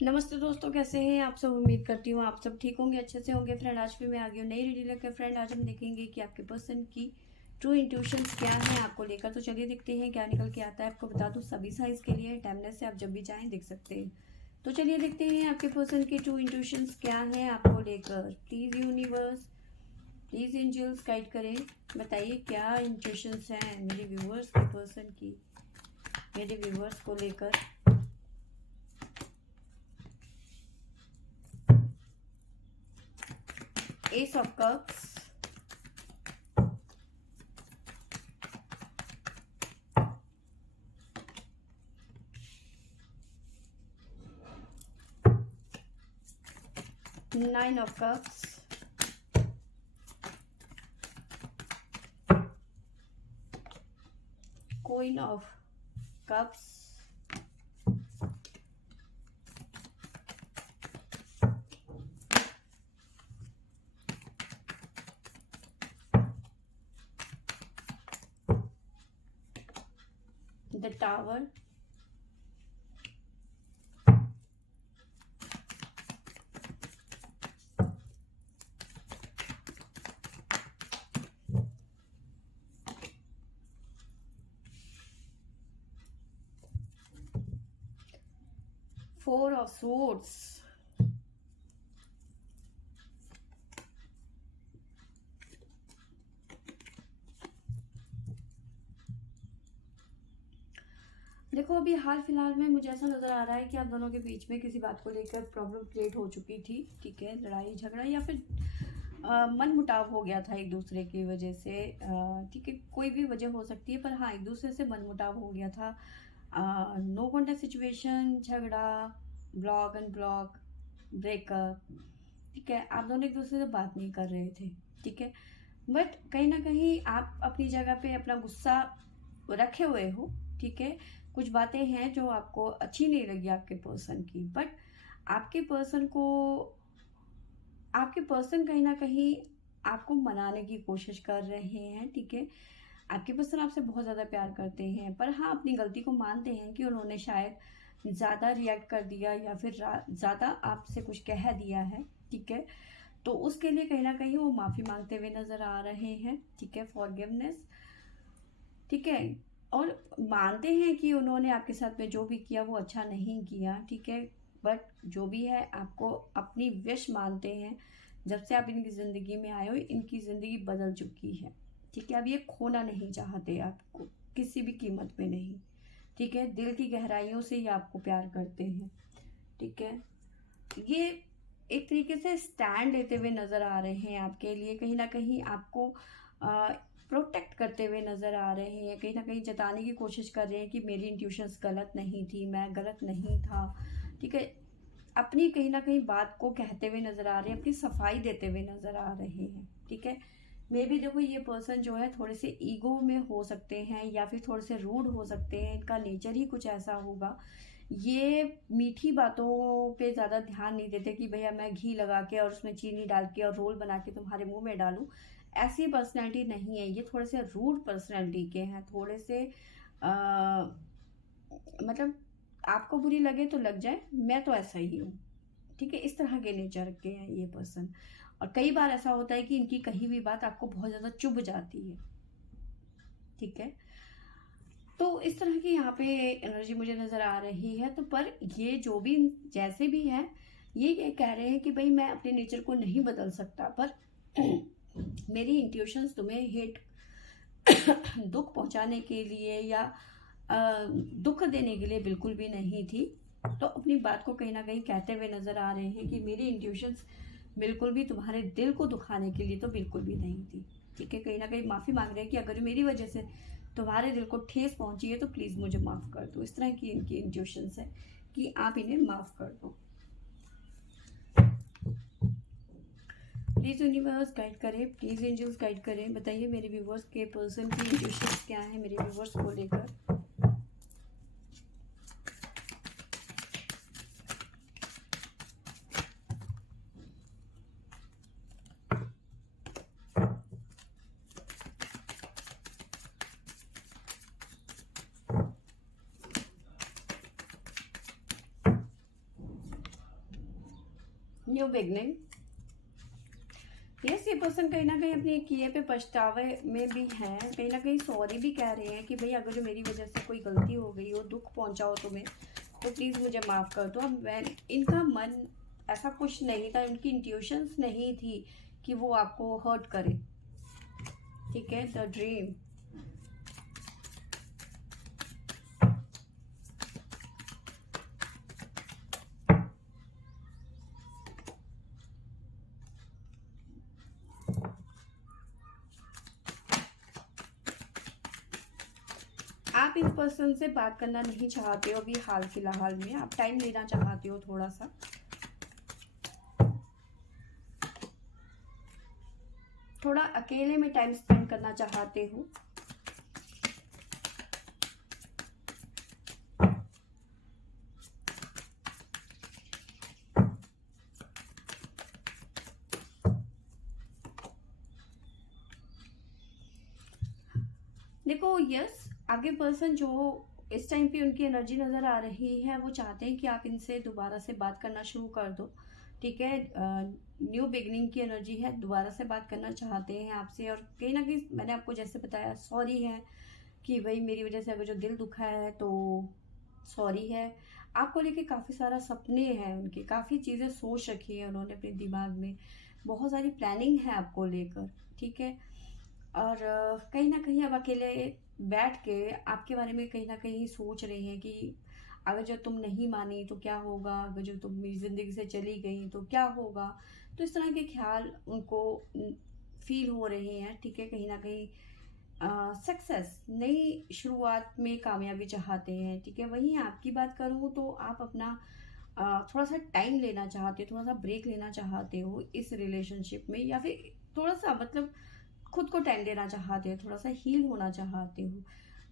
नमस्ते दोस्तों, कैसे हैं आप सब। उम्मीद करती हूँ आप सब ठीक होंगे, अच्छे से होंगे। फ्रेंड, आज फिर मैं आ गई हूँ नई रीडिंग लेकर। फ्रेंड, आज हम देखेंगे कि आपके पर्सन की ट्रू इंट्यूशंस क्या है आपको लेकर। तो चलिए देखते हैं क्या निकल के आता है। आपको बता दूँ, सभी साइज के लिए टाइमलेस से आप जब भी चाहें देख सकते हैं। तो चलिए देखते हैं आपके पर्सन की ट्रू इंट्यूशंस क्या है आपको लेकर। Please universe, please angels guide करें। बताइए क्या इंट्यूशंस हैं मेरे व्यूवर्स के पर्सन की, मेरे व्यूवर्स को लेकर। S of cups, nine of cups, Queen of Cups, the Tower, Four of Swords, देखो अभी हाल फिलहाल में मुझे ऐसा नज़र आ रहा है कि आप दोनों के बीच में किसी बात को लेकर प्रॉब्लम क्रिएट हो चुकी थी। ठीक है, लड़ाई झगड़ा या फिर मन मुटाव हो गया था एक दूसरे की वजह से। ठीक है, कोई भी वजह हो सकती है, पर हाँ एक दूसरे से मन मुटाव हो गया था। नो कॉन्टेक्ट सिचुएशन, झगड़ा, ब्लॉक एंड ब्लॉक, ब्रेकअप। ठीक है, आप दोनों एक दूसरे से बात नहीं कर रहे थे। ठीक है, बट कहीं ना कहीं आप अपनी जगह पे अपना गुस्सा रखे हुए हो। ठीक है, कुछ बातें हैं जो आपको अच्छी नहीं लगी आपके पर्सन की, बट आपके पर्सन को, आपके पर्सन कहीं ना कहीं आपको मनाने की कोशिश कर रहे हैं। ठीक है, आपके पर्सन आपसे बहुत ज़्यादा प्यार करते हैं, पर हाँ अपनी गलती को मानते हैं कि उन्होंने शायद ज़्यादा रिएक्ट कर दिया या फिर ज़्यादा आपसे कुछ कह दिया है। ठीक है, तो उसके लिए कहीं ना कहीं वो माफ़ी मांगते हुए नज़र आ रहे हैं। ठीक है, फॉरगिवनेस। ठीक है, और मानते हैं कि उन्होंने आपके साथ में जो भी किया वो अच्छा नहीं किया। ठीक है, बट जो भी है आपको अपनी विश मानते हैं। जब से आप इनकी ज़िंदगी में आए हो इनकी ज़िंदगी बदल चुकी है। ठीक है, अब ये खोना नहीं चाहते आपको, किसी भी कीमत पे नहीं। ठीक है, दिल की गहराइयों से ही आपको प्यार करते हैं। ठीक है, ये एक तरीके से स्टैंड लेते हुए नज़र आ रहे हैं आपके लिए। कहीं ना कहीं आपको प्रोटेक्ट करते हुए नज़र आ रहे हैं। कहीं ना कहीं जताने की कोशिश कर रहे हैं कि मेरी इंट्यूशंस गलत नहीं थी, मैं गलत नहीं था। ठीक है, अपनी कहीं ना कहीं बात को कहते हुए नज़र आ रहे हैं, अपनी सफाई देते हुए नज़र आ रहे हैं। ठीक है, मे भी देखो ये पर्सन जो है थोड़े से ईगो में हो सकते हैं या फिर थोड़े से रूड हो सकते हैं। इनका नेचर ही कुछ ऐसा होगा। ये मीठी बातों पे ज़्यादा ध्यान नहीं देते कि भैया मैं घी लगा के और उसमें चीनी डाल के और रोल बना के तुम्हारे मुंह में डालूं। ऐसी पर्सनैलिटी नहीं है। ये थोड़े से रूड पर्सनैलिटी के हैं, थोड़े से आ, मतलब आपको बुरी लगे तो लग जाए, मैं तो ऐसा ही हूँ। ठीक है, इस तरह के नेचर के हैं ये पर्सन। और कई बार ऐसा होता है कि इनकी कही हुई बात आपको बहुत ज़्यादा चुभ जाती है। ठीक है, तो इस तरह की यहाँ पे एनर्जी मुझे नज़र आ रही है। तो पर ये जो भी जैसे भी है, ये कह रहे हैं कि भाई मैं अपने नेचर को नहीं बदल सकता, पर मेरी इंट्यूशंस तुम्हें हेट दुख पहुंचाने के लिए या दुख देने के लिए बिल्कुल भी नहीं थी। तो अपनी बात को कहीं ना कहीं कहते हुए नज़र आ रहे हैं कि मेरी इंट्यूशंस बिल्कुल भी तुम्हारे दिल को दुखाने के लिए तो बिल्कुल भी नहीं थी। ठीक है, कहीं ना कहीं माफ़ी मांग रहे हैं कि अगर मेरी वजह से तुम्हारे दिल को ठेस पहुंची है तो प्लीज़ मुझे माफ़ कर दो। इस तरह की इनकी इंट्यूशंस है कि आप इन्हें माफ़ कर दो। प्लीज़ यूनिवर्स गाइड करें, प्लीज़ एंजल्स गाइड करें। बताइए मेरे व्यूवर्स के पर्सन की इंट्यूशंस क्या है मेरे व्यूवर्स को लेकर। New beginning. यस, ये पर्सन कहीं ना कहीं अपने किए पे पछतावे में भी हैं, कहीं ना कहीं सॉरी भी कह रहे हैं कि भाई अगर जो मेरी वजह से कोई गलती हो गई हो, दुख पहुंचा हो तुम्हें, तो प्लीज़ मुझे माफ़ कर दो। अब मैं, इनका मन ऐसा कुछ नहीं था, उनकी इंट्यूशंस नहीं थी कि वो आपको हर्ट करे। ठीक है, द ड्रीम। आप इस पर्सन से बात करना नहीं चाहते हो अभी हाल फिलहाल में, आप टाइम लेना चाहते हो थोड़ा सा, थोड़ा अकेले में टाइम स्पेंड करना चाहते हो। देखो यस, आगे पर्सन जो इस टाइम पे उनकी एनर्जी नज़र आ रही है, वो चाहते हैं कि आप इनसे दोबारा से बात करना शुरू कर दो। ठीक है, न्यू बिगनिंग की एनर्जी है, दोबारा से बात करना चाहते हैं आपसे। और कहीं ना कहीं मैंने आपको जैसे बताया, सॉरी है कि भाई मेरी वजह से अगर जो दिल दुखा है तो सॉरी है। आपको लेके काफ़ी सारा सपने हैं उनके, काफ़ी चीज़ें सोच रखी है उन्होंने अपने दिमाग में, बहुत सारी प्लानिंग है आपको लेकर। ठीक है, और कहीं ना कहीं अब अकेले बैठ के आपके बारे में कहीं ना कहीं सोच रहे हैं कि अगर जो तुम नहीं मानी तो क्या होगा, अगर जो तुम मेरी ज़िंदगी से चली गई तो क्या होगा। तो इस तरह के ख्याल उनको फील हो रहे हैं। ठीक है, कहीं ना कहीं सक्सेस, नई शुरुआत में कामयाबी चाहते हैं। ठीक है, वहीं आपकी बात करूँ तो आप अपना थोड़ा सा टाइम लेना चाहते हो, थोड़ा सा ब्रेक लेना चाहते हो इस रिलेशनशिप में, या फिर थोड़ा सा मतलब खुद को टाइम देना चाहते हो, थोड़ा सा हील होना चाहते हो।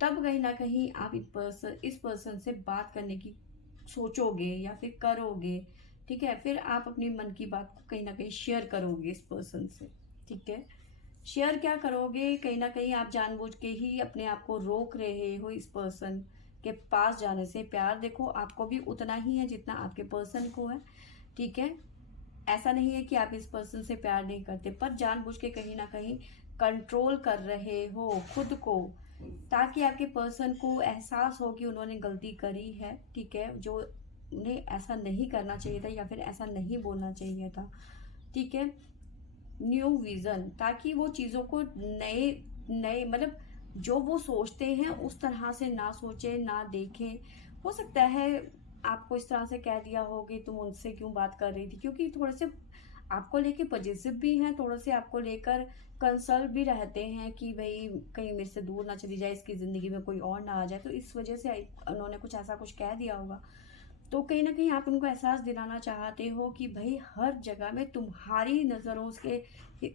तब कहीं ना कहीं आप इस पर्सन से बात करने की सोचोगे या फिर करोगे। ठीक है, फिर आप अपने मन की बात को कहीं ना कहीं शेयर करोगे इस पर्सन से। ठीक है, शेयर क्या करोगे, कहीं ना कहीं आप जानबूझ के ही अपने आप को रोक रहे हो इस पर्सन के पास जाने से। प्यार देखो आपको भी उतना ही है जितना आपके पर्सन को है। ठीक है, ऐसा नहीं है कि आप इस पर्सन से प्यार नहीं करते, पर जानबूझ के कहीं ना कहीं कंट्रोल कर रहे हो खुद को, ताकि आपके पर्सन को एहसास हो कि उन्होंने गलती करी है। ठीक है, जो उन्हें ऐसा नहीं करना चाहिए था या फिर ऐसा नहीं बोलना चाहिए था। ठीक है, न्यू विजन, ताकि वो चीज़ों को नए नए मतलब जो वो सोचते हैं उस तरह से ना सोचे ना देखें। हो सकता है आपको इस तरह से कह दिया हो कि तुम उनसे क्यों बात कर रही थी, क्योंकि थोड़े से आपको लेके पजेसिव भी हैं, थोड़े से आपको लेकर कंसर्न भी रहते हैं कि भाई कहीं मेरे से दूर ना चली जाए, इसकी ज़िंदगी में कोई और ना आ जाए, तो इस वजह से उन्होंने कुछ ऐसा कुछ कह दिया होगा। तो कहीं ना कहीं आप उनको एहसास दिलाना चाहते हो कि भाई हर जगह में तुम्हारी नज़रों के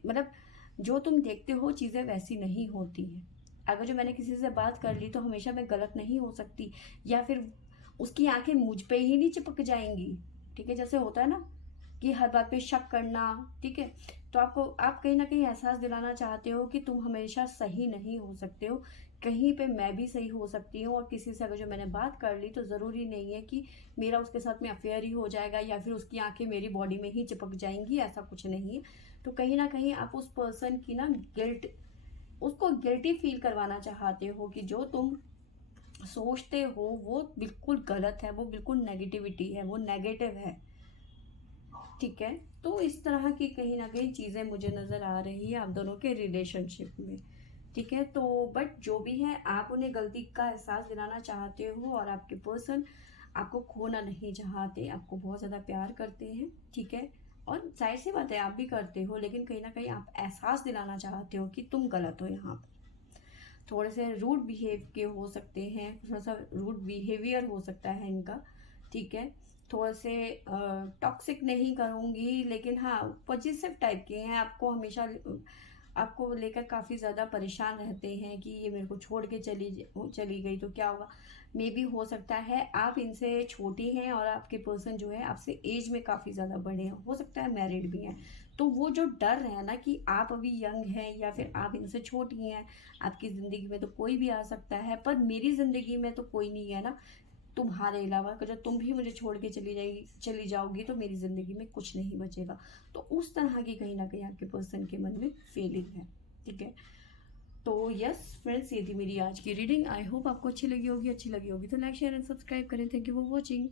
मतलब जो तुम देखते हो चीज़ें वैसी नहीं होती हैं। अगर जो मैंने किसी से बात कर ली तो हमेशा मैं गलत नहीं हो सकती, या फिर उसकी आंखें मुझ पे ही नहीं चिपक जाएंगी। ठीक है, जैसे होता है ना कि हर बात पे शक करना। ठीक है, तो आप कहीं ना कहीं एहसास दिलाना चाहते हो कि तुम हमेशा सही नहीं हो सकते हो, कहीं पे मैं भी सही हो सकती हूँ। और किसी से अगर जो मैंने बात कर ली तो ज़रूरी नहीं है कि मेरा उसके साथ में अफेयर ही हो जाएगा या फिर उसकी आंखें मेरी बॉडी में ही चिपक जाएंगी, ऐसा कुछ नहीं है। तो कहीं ना कहीं आप उस पर्सन की ना गिल्ट, उसको गिल्टी फील करवाना चाहते हो कि जो तुम सोचते हो वो बिल्कुल गलत है, वो बिल्कुल नेगेटिविटी है, वो नेगेटिव है। ठीक है, तो इस तरह की कहीं ना कहीं चीज़ें मुझे नज़र आ रही है आप दोनों के रिलेशनशिप में। ठीक है, तो बट जो भी है आप उन्हें गलती का एहसास दिलाना चाहते हो, और आपके पर्सन आपको खोना नहीं चाहते, आपको बहुत ज़्यादा प्यार करते हैं। ठीक है, और जाहिर सी बात है आप भी करते हो, लेकिन कहीं ना कहीं आप एहसास दिलाना चाहते हो कि तुम गलत हो यहाँ पर। थोड़े से रूड बिहेव के हो सकते हैं, थोड़ा सा रूड बिहेवियर हो सकता है इनका। ठीक है, थोड़े से टॉक्सिक नहीं करूँगी, लेकिन हाँ पॉजिटिव टाइप के हैं, आपको हमेशा आपको लेकर काफ़ी ज़्यादा परेशान रहते हैं कि ये मेरे को छोड़ के चली गई तो क्या होगा। मे बी हो सकता है आप इनसे छोटी हैं और आपके पर्सन जो है आपसे एज में काफ़ी ज़्यादा बड़े हैं, हो सकता है मैरिड भी हैं। तो वो जो डर है ना कि आप अभी यंग हैं या फिर आप इनसे छोटी हैं, आपकी ज़िंदगी में तो कोई भी आ सकता है पर मेरी ज़िंदगी में तो कोई नहीं है ना, तुम्हारे अलावा अगर तुम भी मुझे छोड़ के चली जाओगी तो मेरी ज़िंदगी में कुछ नहीं बचेगा। तो उस तरह की कहीं ना कहीं आपके पर्सन के मन में फीलिंग है, ठीक है। तो यस फ्रेंड्स, ये थी मेरी आज की रीडिंग। आई होप आपको अच्छी लगी होगी तो लाइक शेयर एंड सब्सक्राइब करें। Thank you for watching.